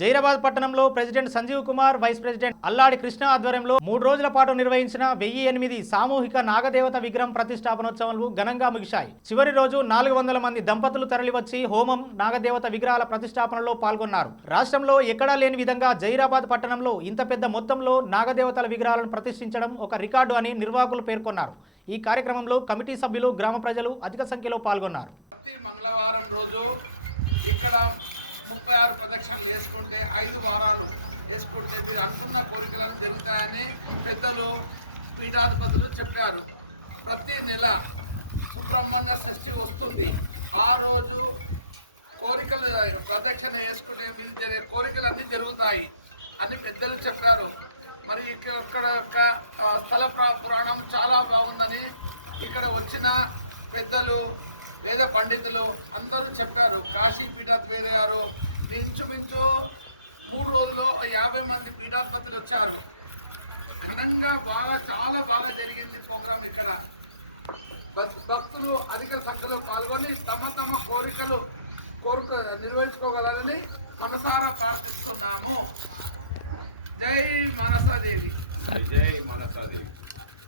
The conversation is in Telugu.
జైరాబాద్ పట్టణంలో president Sanjeev Kumar, vice president Alladi Krishna ఆధ్వర్యంలో 3 రోజుల పాటు నిర్వహించిన 1008 సామూహిక నాగదేవత విగ్రహం ప్రతిష్టాపనోత్సవాలు ఘనంగా ముగిశాయి. చివరి రోజు 400 మంది దంపతులు తరలివచ్చి హోమం, నాగదేవత విగ్రహాల ప్రతిష్టాపనలో పాల్గొన్నారు. రాష్ట్రంలో ఎక్కడా లేని విధంగా జైరాబాద్ పట్టణంలో ఇంత పెద్ద మొత్తంలో నాగదేవతల విగ్రహాలను ప్రతిష్ఠించడం ఒక రికార్డు అని నిర్వాహకులు పేర్కొన్నారు. ఈ కార్యక్రమంలో కమిటీ సభ్యులు, గ్రామ ప్రజలు అధిక సంఖ్యలో పాల్గొన్నారు. మంగళవారం రోజు ఇక్కడ 36 ప్రదక్షిణలు వేసుకుంటే 5 వారాలు వేసుకుంటే మీరు అనుకున్న కోరికలను జరుగుతాయని పెద్దలు పీఠాధిపతులు చెప్పారు. ప్రతి నెల సుబ్రహ్మణ్య షష్ఠి వస్తుంది. ఆ రోజు కోరికలు ప్రదక్షిణ వేసుకుంటే మీరు కోరికలన్నీ జరుగుతాయి అని పెద్దలు చెప్పారు. మరి ఇక్కడ స్థల పురాణం చాలా బాగుందని ఇక్కడ వచ్చిన పెద్దలు, వేద పండితులు అందరూ చెప్పారు. కాశీ పీఠాధిపతి గారు ఇంచుమించు 3 రోజుల్లో 50 మంది పీఠాధిపతులు వచ్చారు. ఘనంగా చాలా బాగా జరిగింది ప్రోగ్రాం. ఇక్కడ భక్తులు అధిక సంఖ్యలో పాల్గొని తమ కోరికలు నిర్వహించుకోగలరని మనసారా ప్రార్థిస్తున్నాము. జై మనసాదేవి. జై మనసాదేవి.